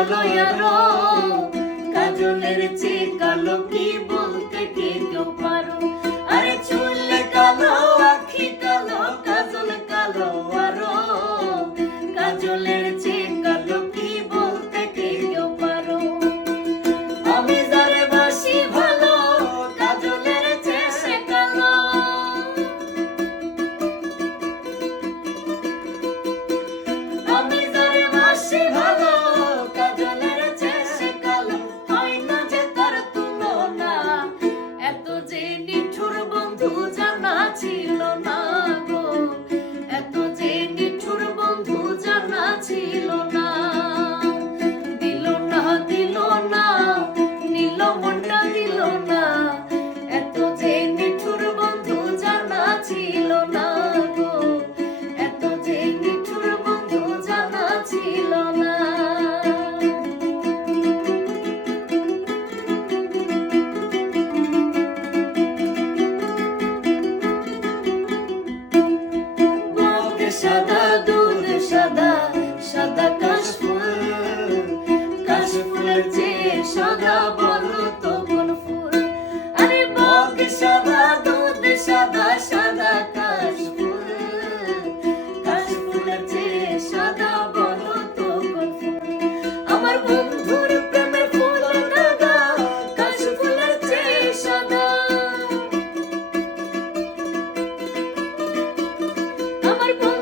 কালো রং কাজলের চেয়ে কালো কি বলতে কে কেউ পারো? I'm amor con